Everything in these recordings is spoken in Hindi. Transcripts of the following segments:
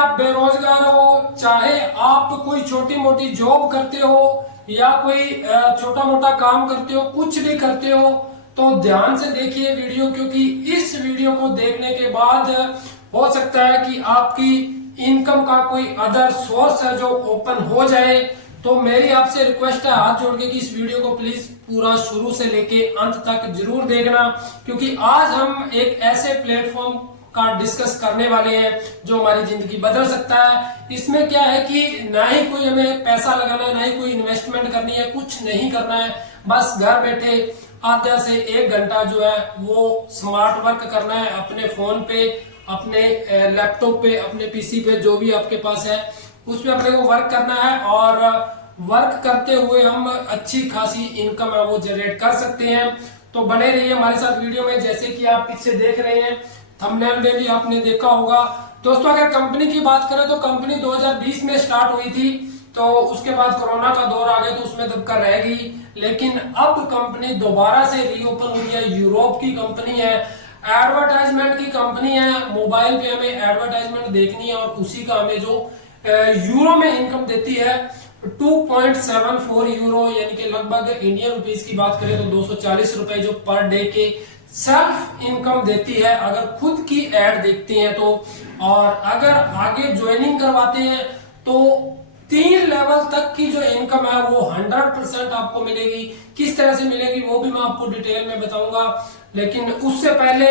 आप बेरोजगार हो, चाहे आप कोई छोटी मोटी जॉब करते हो या कोई छोटा मोटा काम करते हो, कुछ भी करते हो, तो ध्यान से देखिए वीडियो, क्योंकि इस वीडियो को देखने के बाद हो सकता है कि आपकी इनकम का कोई अदर सोर्स है जो ओपन हो जाए। तो मेरी आपसे रिक्वेस्ट है हाथ जोड़ के कि इस वीडियो को प्लीज पूरा शुरू से लेके अंत तक जरूर देखना, क्योंकि आज हम एक ऐसे प्लेटफॉर्म का डिस्कस करने वाले हैं जो हमारी जिंदगी बदल सकता है। इसमें क्या है कि ना ही कोई हमें पैसा लगाना है, ना ही कोई इन्वेस्टमेंट करनी है, कुछ नहीं करना है, बस घर बैठे आधा से 1 घंटा जो है वो स्मार्ट वर्क करना है अपने फोन पे, अपने लैपटॉप पे, अपने पीसी पे, जो भी आपके पास है उस पे अपने को वर्क करना है। और वर्क करते हुए हम अच्छी खासी इनकम है वो जनरेट कर सकते हैं। तो बने रहिए हमारे साथ वीडियो में। जैसे कि आप पीछे देख रहे हैं, थंबनेल में भी आपने देखा होगा। दोस्तों अगर कंपनी की बात करें तो कंपनी 2020 में स्टार्ट हुई थी, तो उसके बाद कोरोना का दौर आ गया तो उसमें दबकर रह गई। लेकिन अब कंपनी दोबारा से रीओपन हुई है। यूरोप की कंपनी है, एडवर्टाइजमेंट की कंपनी है। मोबाइल पे हमें एडवर्टाइजमेंट देखनी है और उसी का हमें जो यूरो में इनकम देती है 2.74 यूरो, यानी कि लगभग इंडियन रुपीस की बात करें तो 240 रुपए जो पर डे के सेल्फ इनकम देती है अगर खुद की एड देखते हैं तो। और अगर आगे ज्वाइनिंग करवाते हैं तो 3 लेवल तक की जो इनकम है वो 100% आपको मिलेगी। किस तरह से मिलेगी वो भी मैं आपको डिटेल में बताऊंगा, लेकिन उससे पहले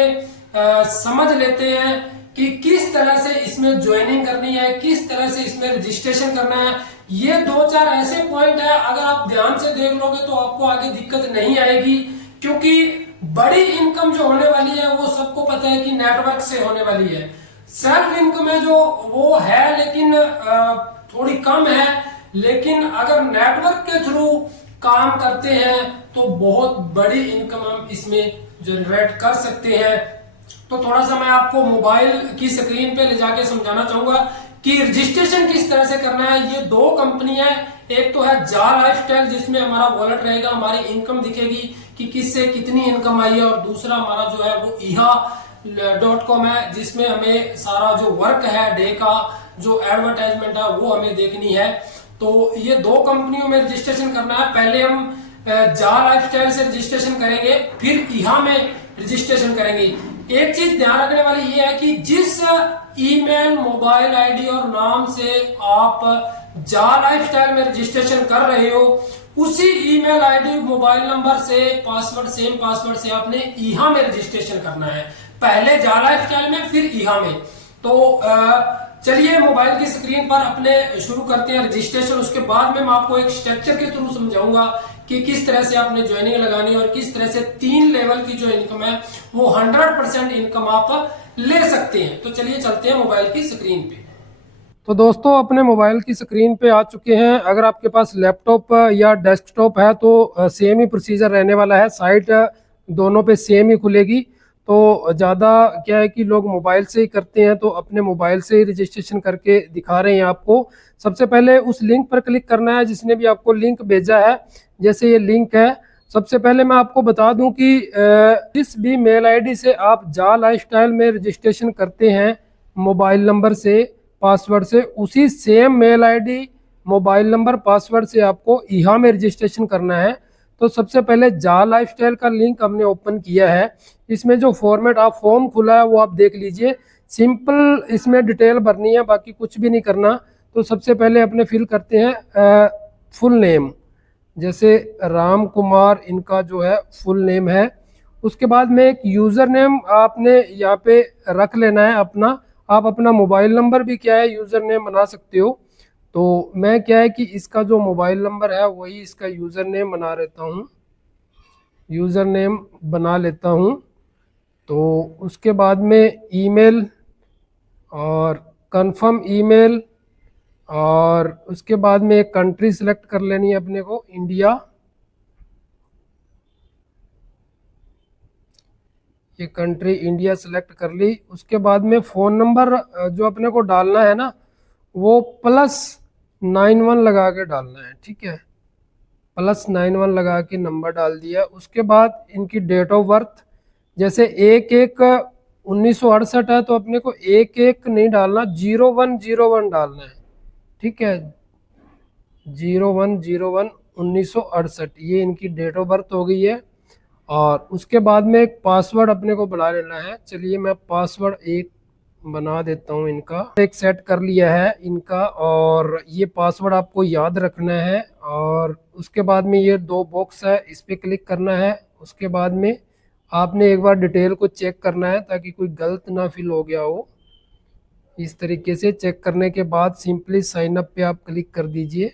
समझ लेते हैं कि किस तरह से इसमें ज्वाइनिंग करनी है, किस तरह से इसमें रजिस्ट्रेशन करना है। ये 2-4 ऐसे पॉइंट है, अगर आप ध्यान से देख लोगे तो आपको आगे दिक्कत नहीं आएगी, क्योंकि बड़ी इनकम जो होने वाली है वो सबको पता है कि नेटवर्क से होने वाली है। सेल्फ इनकम है जो वो है लेकिन थोड़ी कम है, लेकिन अगर नेटवर्क के थ्रू काम करते हैं तो बहुत बड़ी इनकम हम इसमें जनरेट कर सकते हैं। तो थोड़ा सा मैं आपको मोबाइल की स्क्रीन पे ले जाके समझाना चाहूंगा कि रजिस्ट्रेशन किस तरह से करना है। ये 2 कंपनी है, एक तो है जा लाइफस्टाइल जिसमें हमारा वॉलेट रहेगा, हमारी इनकम दिखेगी कि किससे कितनी इनकम आई है, और दूसरा हमारा जो है वो iha.com है जिसमें हमें सारा जो वर्क है डे का, जो एडवर्टाइजमेंट है वो हमें देखनी है। तो ये 2 कंपनियों में रजिस्ट्रेशन करना है। पहले हम जा लाइफस्टाइल से रजिस्ट्रेशन करेंगे, फिर iha में रजिस्ट्रेशन करेंगे। एक चीज ध्यान रखने वाली ये है कि जिस ईमेल, मोबाइल आईडी और नाम से आप जा लाइफस्टाइल में रजिस्ट्रेशन कर रहे हो, उसी ईमेल आईडी, मोबाइल नंबर से पासवर्ड, सेम पासवर्ड से आपने iha में रजिस्ट्रेशन करना है। पहले जा लाइफस्टाइल में, फिर iha में। तो चलिए मोबाइल की स्क्रीन पर अपने शुरू करते हैं रजिस्ट्रेशन। उसके बाद में मैं आपको एक स्ट्रक्चर के थ्रू समझाऊंगा कि किस तरह से आपने ज्वाइनिंग लगानी है और किस तरह से 3 लेवल की जो इनकम है वो 100% इनकम आप ले सकते हैं। तो चलिए चलते हैं मोबाइल की स्क्रीन पे। तो दोस्तों अपने मोबाइल की स्क्रीन पे आ चुके हैं। अगर आपके पास लैपटॉप या डेस्कटॉप है तो सेम ही प्रोसीजर रहने वाला है, साइट दोनों पे सेम ही खुलेगी। तो ज़्यादा क्या है कि लोग मोबाइल से ही करते हैं, तो अपने मोबाइल से ही रजिस्ट्रेशन करके दिखा रहे हैं आपको। सबसे पहले उस लिंक पर क्लिक करना है जिसने भी आपको लिंक भेजा है। जैसे ये लिंक है, सबसे पहले मैं आपको बता दूं कि जिस भी मेल आईडी से आप जा लाइफस्टाइल में रजिस्ट्रेशन करते हैं मोबाइल नंबर से, पासवर्ड से, उसी same mail ID, mobile number, password से आपको iha में रजिस्ट्रेशन करना है। तो सबसे पहले जा लाइफस्टाइल का लिंक हमने ओपन किया है। इसमें जो फॉर्मेट आप फॉर्म खुला है वो आप देख लीजिए। सिंपल इसमें डिटेल भरनी है, बाकी कुछ भी नहीं करना। तो सबसे पहले अपने फिल करते हैं फुल नेम, जैसे राम कुमार इनका जो है फुल नेम है। उसके बाद में एक यूज़र नेम आपने यहाँ पे रख लेना है अपना। आप अपना मोबाइल नंबर भी क्या है यूज़र नेम बना सकते हो। तो मैं क्या है कि इसका जो मोबाइल नंबर है वही इसका यूज़र नेम बना लेता हूँ, यूज़र नेम बना लेता हूँ। तो उसके बाद में ईमेल और कंफर्म ईमेल, और उसके बाद में एक कंट्री सिलेक्ट कर लेनी है अपने को, इंडिया। ये कंट्री इंडिया सिलेक्ट कर ली। उसके बाद में फ़ोन नंबर जो अपने को डालना है ना वो +91 लगा के डालना है, ठीक है। +91 लगा के नंबर डाल दिया। उसके बाद इनकी डेट ऑफ बर्थ, जैसे 1/1 1968 है तो अपने को एक एक नहीं डालना, 0101 डालना है। ठीक है, 0101 1968, ये इनकी डेट ऑफ बर्थ हो गई है। और उसके बाद में एक पासवर्ड अपने को बना लेना है। चलिए मैं पासवर्ड एक बना देता हूँ इनका, एक सेट कर लिया है इनका। और ये पासवर्ड आपको याद रखना है। और उसके बाद में ये दो बॉक्स है, इस पर क्लिक करना है। उसके बाद में आपने एक बार डिटेल को चेक करना है ताकि कोई गलत ना फिल हो गया हो। इस तरीके से चेक करने के बाद सिंपली साइन अप पे आप क्लिक कर दीजिए।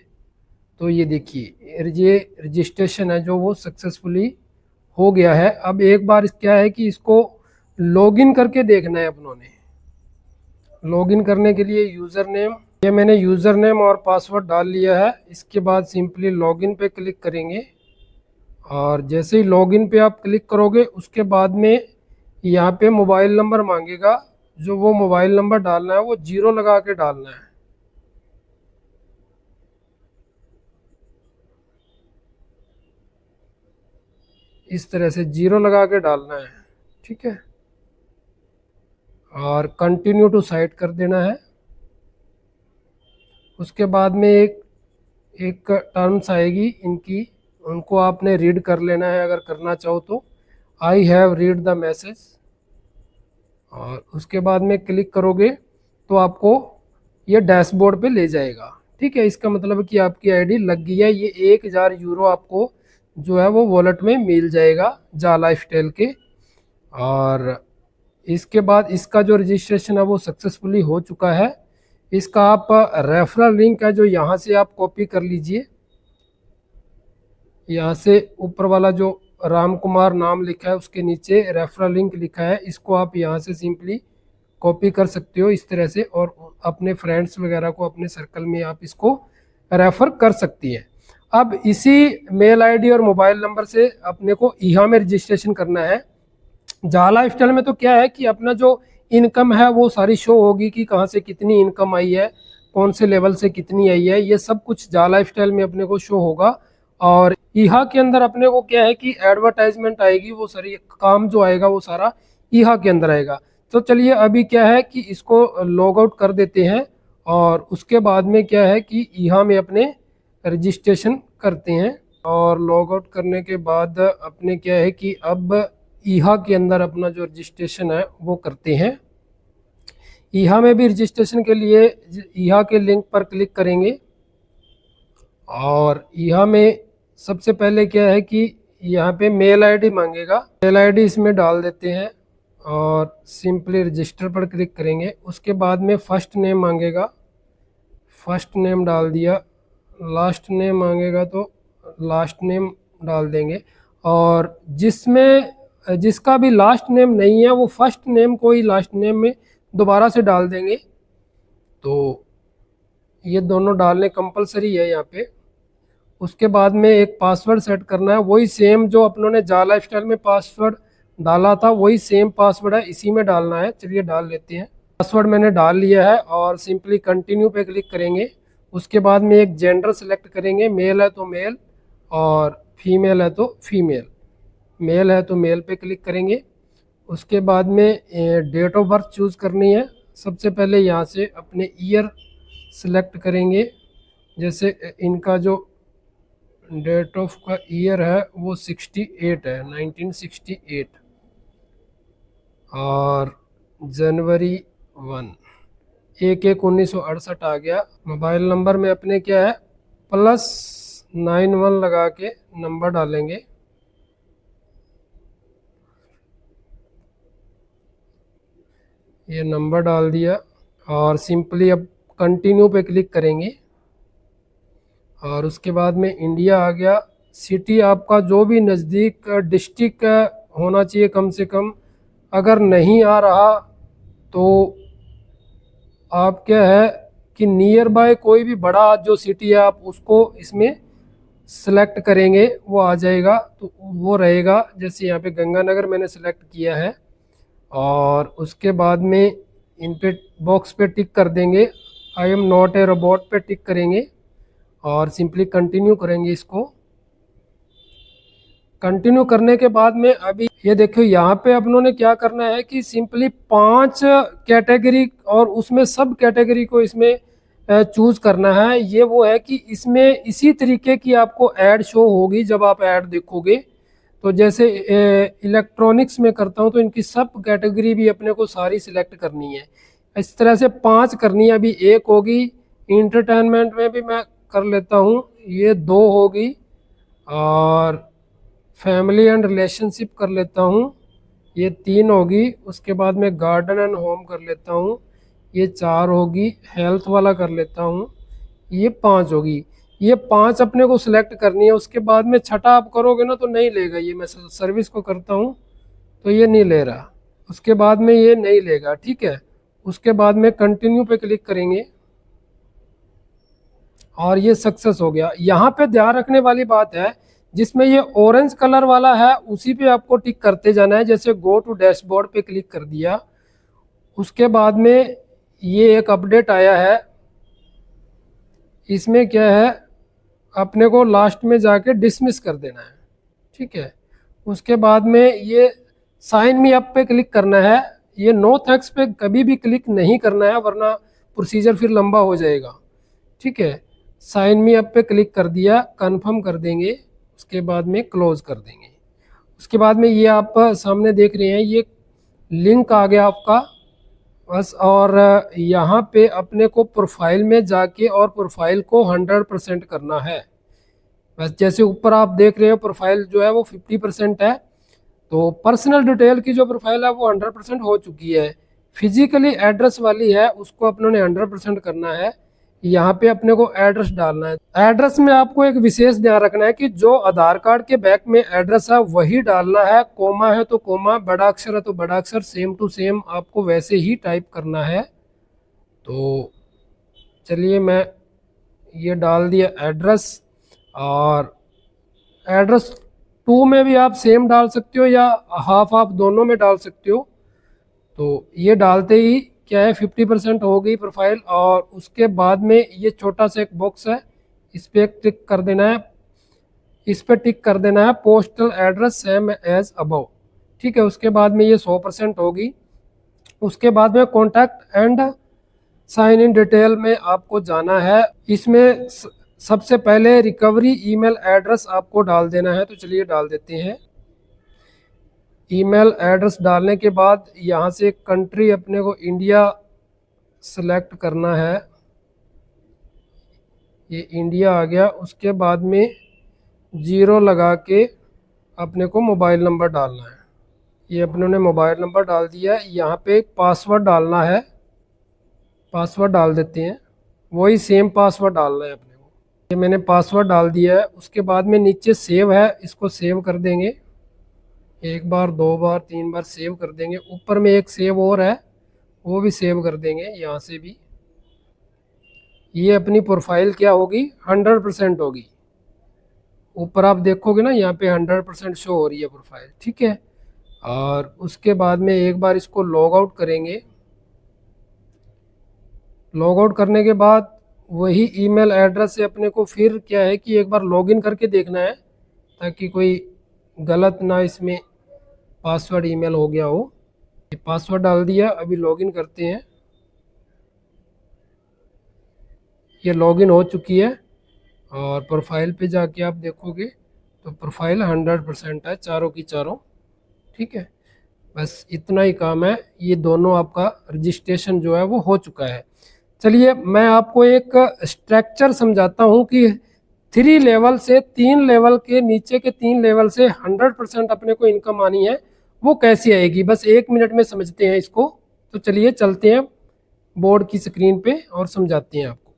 तो ये देखिए ये रजिस्ट्रेशन है जो वो सक्सेसफुली हो गया है। अब एक बार क्या है कि इसको लॉगिन करके देखना है अपनों ने। लॉगिन करने के लिए यूज़र नेम, ये मैंने यूज़र नेम और पासवर्ड डाल लिया है। इसके बाद सिंपली लॉगिन पे क्लिक करेंगे। और जैसे ही लॉगिन पे आप क्लिक करोगे उसके बाद में यहाँ पे मोबाइल नंबर मांगेगा, जो वो मोबाइल नंबर डालना है वो 0 लगा के डालना है। इस तरह से 0 लगा के डालना है। ठीक है, और कंटिन्यू टू साइट कर देना है। उसके बाद में एक टर्म्स आएगी इनकी, उनको आपने रीड कर लेना है अगर करना चाहो तो। I have read the message. और उसके बाद में क्लिक करोगे तो आपको ये डैशबोर्ड पे ले जाएगा। ठीक है, इसका मतलब है कि आपकी आईडी लग गई है। ये 1000 यूरो आपको जो है वो वॉलेट में मिल जाएगा जा लाइफस्टाइल के। और इसके बाद इसका जो रजिस्ट्रेशन है वो सक्सेसफुली हो चुका है। इसका आप रेफरल लिंक है जो यहाँ से आप कॉपी कर लीजिए। यहाँ से ऊपर वाला जो राम कुमार नाम लिखा है उसके नीचे रेफरल लिंक लिखा है, इसको आप यहाँ से सिंपली कॉपी कर सकते हो इस तरह से, और अपने फ्रेंड्स वगैरह को अपने सर्कल में आप इसको रेफर कर सकती हैं। अब इसी मेल आईडी और मोबाइल नंबर से अपने को ईहा में रजिस्ट्रेशन करना है। जा लाइफस्टाइल में तो क्या है कि अपना जो इनकम है वो सारी शो होगी कि कहाँ से कितनी इनकम आई है, कौन से लेवल से कितनी आई है, ये सब कुछ जा लाइफस्टाइल में अपने को शो होगा। और ईहा के अंदर अपने को क्या है कि एडवर्टाइजमेंट आएगी, वो सारी काम जो आएगा वो सारा ईहा के अंदर आएगा। तो चलिए अभी क्या है कि इसको लॉग आउट कर देते हैं और उसके बाद में क्या है कि ईहा में अपने रजिस्ट्रेशन करते हैं। और लॉग आउट करने के बाद अपने क्या है कि अब ईहा के अंदर अपना जो रजिस्ट्रेशन है वो करते हैं। ईहा में भी रजिस्ट्रेशन के लिए ईहा के लिंक पर क्लिक करेंगे। और ईहा में सबसे पहले क्या है कि यहाँ पे मेल आईडी मांगेगा, मेल आईडी इसमें डाल देते हैं और सिंपली रजिस्टर पर क्लिक करेंगे। उसके बाद में फर्स्ट नेम मांगेगा, फर्स्ट नेम डाल दिया। लास्ट नेम मांगेगा तो लास्ट नेम डाल देंगे। और जिसका भी लास्ट नेम नहीं है वो फर्स्ट नेम को ही लास्ट नेम में दोबारा से डाल देंगे। तो ये दोनों डालने कंपलसरी है यहाँ पे। उसके बाद में एक पासवर्ड सेट करना है, वही सेम जो अपनों ने जा लाइफस्टाइल में पासवर्ड डाला था वही सेम पासवर्ड है, इसी में डालना है। चलिए डाल लेते हैं। पासवर्ड मैंने डाल लिया है और सिंपली कंटिन्यू पे क्लिक करेंगे। उसके बाद में एक जेंडर सेलेक्ट करेंगे, मेल है तो मेल और फीमेल है तो फीमेल। मेल है तो मेल पे क्लिक करेंगे। उसके बाद में डेट ऑफ बर्थ चूज़ करनी है। सबसे पहले यहाँ से अपने ईयर सेलेक्ट करेंगे। जैसे इनका जो डेट ऑफ का ईयर है वो 68 है, 1968। और जनवरी 1 1968 आ गया। मोबाइल नंबर में अपने क्या है +91 लगा के नंबर डालेंगे। ये नंबर डाल दिया और सिंपली अब कंटिन्यू पे क्लिक करेंगे। और उसके बाद में इंडिया आ गया। सिटी आपका जो भी नज़दीक डिस्ट्रिक्ट होना चाहिए कम से कम। अगर नहीं आ रहा तो आप क्या है कि नियर बाय कोई भी बड़ा जो सिटी है आप उसको इसमें सेलेक्ट करेंगे, वो आ जाएगा तो वो रहेगा। जैसे यहाँ पे गंगानगर मैंने सेलेक्ट किया है। और उसके बाद में इन पे बॉक्स पे टिक कर देंगे, I am not a robot पे टिक करेंगे और सिंपली कंटिन्यू करेंगे इसको। कंटिन्यू करने के बाद में अभी ये देखो यहाँ पे अपनों ने क्या करना है कि सिंपली 5 कैटेगरी और उसमें सब कैटेगरी को इसमें चूज करना है। ये वो है कि इसमें इसी तरीके की आपको ऐड शो होगी जब आप ऐड देखोगे। तो जैसे इलेक्ट्रॉनिक्स में करता हूँ तो इनकी सब कैटेगरी भी अपने को सारी सिलेक्ट करनी है। इस तरह से 5 करनी है। अभी एक होगी, इंटरटेनमेंट में भी मैं कर लेता हूँ, ये 2 होगी, और फैमिली एंड रिलेशनशिप कर लेता हूँ, ये 3 होगी। उसके बाद में गार्डन एंड होम कर लेता हूँ, ये 4 होगी। हेल्थ वाला कर लेता हूँ, ये 5 होगी। ये 5 अपने को सिलेक्ट करनी है। उसके बाद में छठा आप करोगे ना तो नहीं लेगा। ये मैं सर्विस को करता हूँ तो ये नहीं ले रहा, उसके बाद में ये नहीं लेगा, ठीक है। उसके बाद में कंटिन्यू पे क्लिक करेंगे और ये सक्सेस हो गया। यहाँ पे ध्यान रखने वाली बात है, जिसमें ये ऑरेंज कलर वाला है उसी पे आपको टिक करते जाना है। जैसे गो टू डैशबोर्ड पे क्लिक कर दिया, उसके बाद में ये एक अपडेट आया है। इसमें क्या है, अपने को लास्ट में जाके डिसमिस कर देना है, ठीक है। उसके बाद में ये साइन मी अप पे क्लिक करना है। ये नो थैंक्स पे कभी भी क्लिक नहीं करना है, वरना प्रोसीजर फिर लंबा हो जाएगा, ठीक है। साइन मी अप पे क्लिक कर दिया, कंफर्म कर देंगे, उसके बाद में क्लोज कर देंगे। उसके बाद में ये आप सामने देख रहे हैं, ये लिंक आ गया आपका बस। और यहाँ पे अपने को प्रोफाइल में जाके और प्रोफाइल को 100% करना है बस। जैसे ऊपर आप देख रहे हो प्रोफाइल जो है वो 50% है, तो पर्सनल डिटेल की जो प्रोफाइल है वो 100% हो चुकी है। फिजिकली एड्रेस वाली है उसको अपनों ने 100% करना है। यहाँ पे अपने को एड्रेस डालना है। एड्रेस में आपको एक विशेष ध्यान रखना है कि जो आधार कार्ड के बैक में एड्रेस है वही डालना है। कोमा है तो कोमा, बड़ा अक्षर है तो बड़ा अक्षर, सेम टू सेम आपको वैसे ही टाइप करना है। तो चलिए मैं ये डाल दिया एड्रेस, और एड्रेस 2 में भी आप सेम डाल सकते हो या हाफ हाफ दोनों में डाल सकते हो। तो ये डालते ही क्या है 50% हो गई प्रोफाइल। और उसके बाद में ये छोटा सा एक बॉक्स है, इस पर टिक कर देना है। इस पर टिक कर देना है postal address same as above, ठीक है। उसके बाद में ये 100% होगी। उसके बाद में contact and sign in detail में आपको जाना है। इसमें सबसे पहले रिकवरी ईमेल एड्रेस आपको डाल देना है, तो चलिए डाल देते हैं। ईमेल एड्रेस डालने के बाद यहाँ से कंट्री अपने को इंडिया सेलेक्ट करना है, ये इंडिया आ गया। उसके बाद में 0 लगा के अपने को मोबाइल नंबर डालना है। ये अपने ने मोबाइल नंबर डाल दिया है। यहाँ पे एक पासवर्ड डालना है, पासवर्ड डाल देते हैं, वही सेम पासवर्ड डालना है अपने को। ये मैंने पासवर्ड डाल दिया है। उसके बाद में नीचे सेव है, इसको सेव कर देंगे। 1 बार 2 बार 3 बार सेव कर देंगे। ऊपर में एक सेव और है, वो भी सेव कर देंगे यहाँ से भी। ये अपनी प्रोफाइल क्या होगी, 100% होगी। ऊपर आप देखोगे ना यहाँ पे 100% शो हो रही है प्रोफाइल, ठीक है। और उसके बाद में एक बार इसको लॉग आउट करेंगे। लॉग आउट करने के बाद वही ईमेल एड्रेस से अपने को फिर क्या है कि एक बार लॉगिन करके देखना है, ताकि कोई गलत ना इसमें पासवर्ड ईमेल हो गया हो। ये पासवर्ड डाल दिया, अभी लॉगिन करते हैं। ये लॉगिन हो चुकी है और प्रोफाइल पे जाके आप देखोगे तो प्रोफाइल 100% है, चारों की चारों, ठीक है। बस इतना ही काम है। ये दोनों आपका रजिस्ट्रेशन जो है वो हो चुका है। चलिए मैं आपको एक स्ट्रक्चर समझाता हूँ कि 3 लेवल से 3 लेवल के नीचे के 3 लेवल से 100% अपने को इनकम आनी है, वो कैसी आएगी। बस 1 मिनट में समझते हैं इसको। तो चलिए चलते हैं बोर्ड की स्क्रीन पे और समझाते हैं आपको।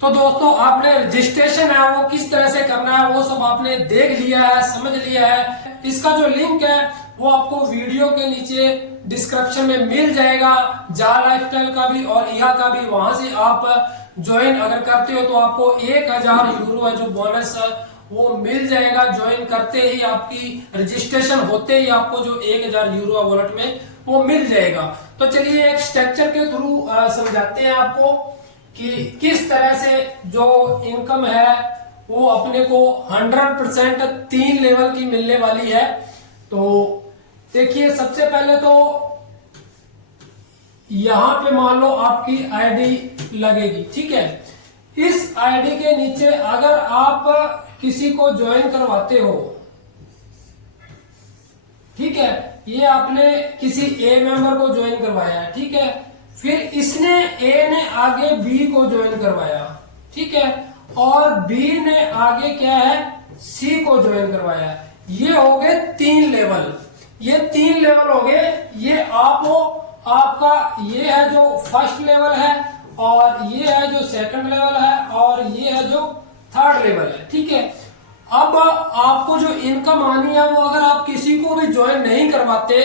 तो दोस्तों आपने रजिस्ट्रेशन है वो किस तरह से करना है वो सब आपने देख लिया है, समझ लिया है। इसका जो लिंक है वो आपको वीडियो के नीचे डिस्क्रिप्शन में मिल जाएगा, जा लाइफस्टाइल का भी और इहा का भी। वहां से आप ज्वाइन अगर करते हो तो आपको 1000 यूरो है जो बोनस है वो मिल जाएगा। ज्वाइन करते ही आपकी रजिस्ट्रेशन होते ही आपको जो 1000 यूरो वॉलेट में वो मिल जाएगा। तो चलिए एक स्ट्रक्चर के थ्रू समझाते हैं आपको कि किस तरह से जो इनकम है वो अपने को 100% 3 लेवल की मिलने वाली है। तो देखिए सबसे पहले तो यहां पे मान लो आपकी आईडी लगेगी, ठीक है। इस आईडी के नीचे अगर आप किसी को ज्वाइन करवाते हो, ठीक है, ये आपने किसी ए मेंबर को ज्वाइन करवाया है, ठीक है, फिर इसने ए ने आगे बी को ज्वाइन करवाया, ठीक है, और बी ने आगे क्या है सी को ज्वाइन करवाया। ये हो गए 3 लेवल, ये 3 लेवल हो गए। ये आप हो, आपका ये है जो फर्स्ट लेवल है, और ये है जो सेकंड लेवल है, और ये है जो थर्ड लेवल है, ठीक है। अब आपको जो इनकम आनी है वो अगर आप किसी को भी ज्वाइन नहीं करवाते,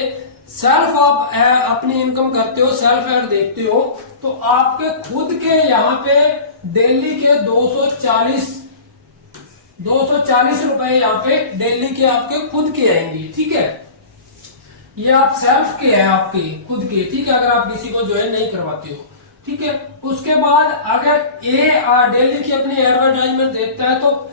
सेल्फ आप अपनी इनकम करते हो, सेल्फ एड देखते हो, तो आपके खुद के यहाँ पे डेली के 240 रुपए यहाँ पे डेली के आपके खुद के आएंगे, ठीक है। ये आप सेल्फ के हैं आपके खुद के, ठीक है, अगर आप किसी को ज्वाइन नहीं करवाते हो, ठीक है। उसके बाद अगर ए डेली की अपनी एडवर्टाइजमेंट देखता है तो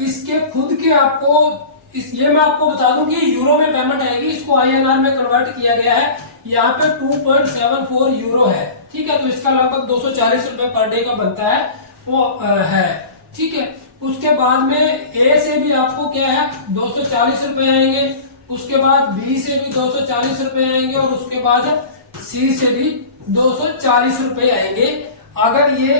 इसके खुद के आपको ये मैं आपको बता दूं कि यूरो में पेमेंट आएगी, इसको INR में कन्वर्ट किया गया है, यहाँ पे 2.74 यूरो है, ठीक है। तो इसका लगभग 240 रुपए पर डे का बनता है वो है, ठीक है। उसके बाद में ए से भी आपको क्या है 240 रुपए आएंगे, उसके बाद बी से भी 240 रुपए आएंगे, और उसके बाद सी से भी 240 रुपए आएंगे। अगर ये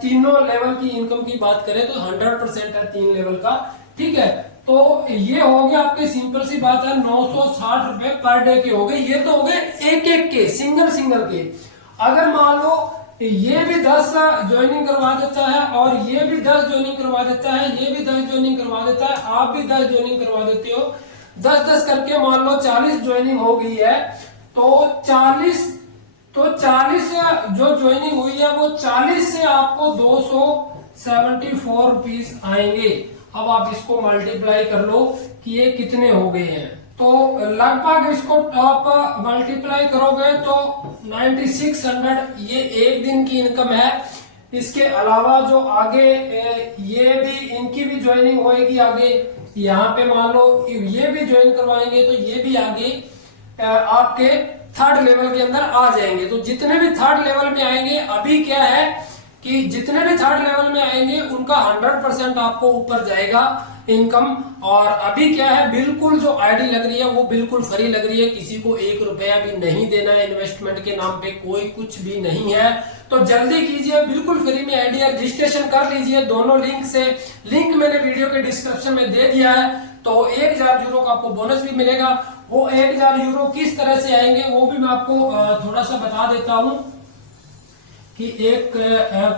तीनों लेवल की इनकम की बात करें तो 100% है 3 लेवल का, ठीक है। तो ये हो गया आपके सिंपल सी बात है 960 रुपए पर डे के हो गए। ये तो हो गए एक एक के, सिंगल के। अगर मान लो ये भी 10 ज्वाइनिंग करवा देता है, और ये भी 10 ज्वाइनिंग करवा देता है, ये भी 10 ज्वाइनिंग करवा देता है, आप भी 10 ज्वाइनिंग करवा देते हो, 10-10 करके मान लो 40 ज्वाइनिंग हो गई है, तो 40 जो ज्वाइनिंग हुई है वो 40 से आपको 274 रुपीज आएंगे। अब आप इसको मल्टीप्लाई कर लो कि ये कितने हो गए हैं, तो लगभग इसको आप मल्टीप्लाई करोगे तो 9600 ये एक दिन की इनकम है। इसके अलावा जो आगे ये भी इनकी भी ज्वाइनिंग होएगी, आगे यहाँ पे मान लो ये भी ज्वाइन करवाएंगे तो ये भी आगे आपके थर्ड लेवल के अंदर आ जाएंगे। तो जितने भी थर्ड लेवल में आएंगे, अभी क्या है कि जितने भी थर्ड लेवल में आएंगे उनका 100% आपको ऊपर जाएगा इनकम। और अभी क्या है, बिल्कुल जो आईडी लग रही है वो बिल्कुल फ्री लग रही है, किसी को 1 रुपया भी नहीं देना है, इन्वेस्टमेंट के नाम पे कोई कुछ भी नहीं है। तो जल्दी कीजिए, बिल्कुल फ्री में आईडी रजिस्ट्रेशन कर लीजिए दोनों लिंक से। लिंक मैंने वीडियो के डिस्क्रिप्शन में दे दिया है। तो 1000 यूरो का आपको बोनस भी मिलेगा। वो 1000 यूरो किस तरह से आएंगे वो भी मैं आपको थोड़ा सा बता देता हूं कि एक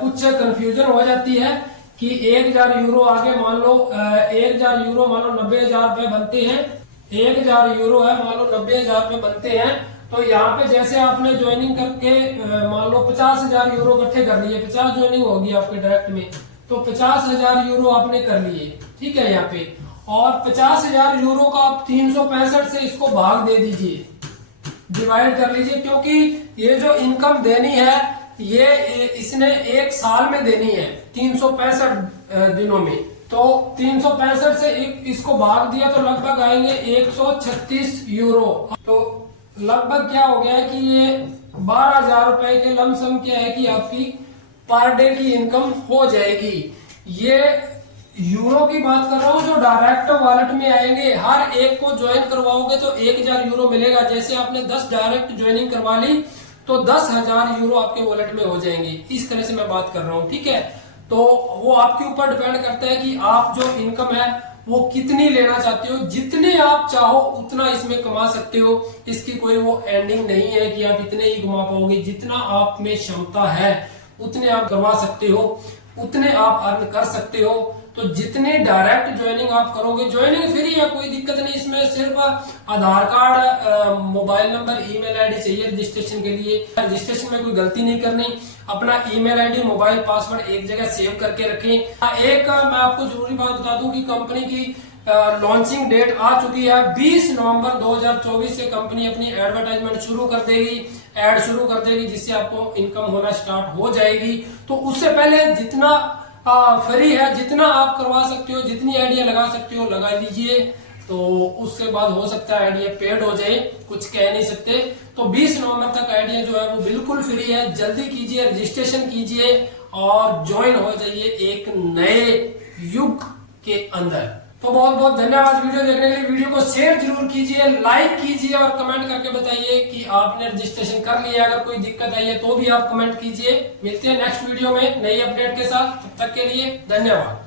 कुछ कंफ्यूजन हो जाती है कि 1000 यूरो आगे मान लो 1000 यूरो मान लो 90,000 रुपए बनते हैं, 1000 यूरो है मान लो 90,000 रुपए बनते हैं। तो यहाँ पे जैसे आपने ज्वाइनिंग करके मान लो 50,000 यूरो इकट्ठे कर लिए, 50 ज्वाइनिंग होगी आपके डायरेक्ट में, तो 50,000 यूरो आपने कर लिए, ठीक है। यहाँ पे और 50,000 यूरो का आप 365 से इसको भाग दे दीजिए, डिवाइड कर लीजिए, क्योंकि ये जो इनकम देनी है ये इसने 1 साल में देनी है 365 दिनों में। तो 365 से इसको भाग दिया तो लगभग आएंगे 136 यूरो। तो लगभग क्या हो गया है कि ये 12,000 रुपए के लमसम क्या है कि आपकी पर डे की इनकम हो जाएगी। ये यूरो की बात कर रहा हूँ, जो डायरेक्ट वॉलेट में आएंगे, हर एक को ज्वाइन करवाओगे तो 1000 यूरो मिलेगा। जैसे आपने 10 डायरेक्ट ज्वाइनिंग करवा ली तो 10,000 यूरो आपके वॉलेट में हो जाएंगे। इस तरह से मैं बात कर रहा हूँ, ठीक है। तो वो आपके ऊपर डिपेंड करता है कि आप जो इनकम है वो कितनी लेना चाहते हो। जितने आप चाहो उतना इसमें कमा सकते हो, इसकी कोई वो एंडिंग नहीं है कि आप इतने ही कमा पाओगे। जितना आप में क्षमता है उतने आप कमा सकते हो, उतने आप अर्न कर सकते हो। तो जितने डायरेक्ट ज्वाइनिंग आप करोगे, ज्वाइनिंग फ्री है, कोई दिक्कत नहीं इसमें, सिर्फ Aadhaar card, mobile number, email ID चाहिए रजिस्ट्रेशन के लिए। रजिस्ट्रेशन में कोई गलती नहीं करनी, अपना ईमेल आईडी, मोबाइल पासवर्ड एक जगह सेव करके रखें। एक मैं आपको जरूरी बात बता दूं कि कंपनी की लॉन्चिंग डेट आ चुकी है। 20 नवंबर 2024 से कंपनी अपनी एडवर्टाइजमेंट शुरू कर देगी, एड शुरू कर देगी, जिससे आपको इनकम होना स्टार्ट हो जाएगी। तो उससे पहले जितना फ्री है, जितना आप करवा सकते हो, जितनी आइडिया लगा सकते हो लगा लीजिए। तो उसके बाद हो सकता है आइडिया पेड हो जाए, कुछ कह नहीं सकते। तो 20 नवंबर तक आइडिया जो है वो बिल्कुल फ्री है, जल्दी कीजिए, रजिस्ट्रेशन कीजिए और ज्वाइन हो जाइए एक नए युग के अंदर। तो बहुत बहुत धन्यवाद वीडियो देखने के लिए। वीडियो को शेयर जरूर कीजिए, लाइक कीजिए और कमेंट करके बताइए कि आपने रजिस्ट्रेशन कर लिया। अगर कोई दिक्कत आई है तो भी आप कमेंट कीजिए। मिलते हैं नेक्स्ट वीडियो में नई अपडेट के साथ, तब तक के लिए धन्यवाद।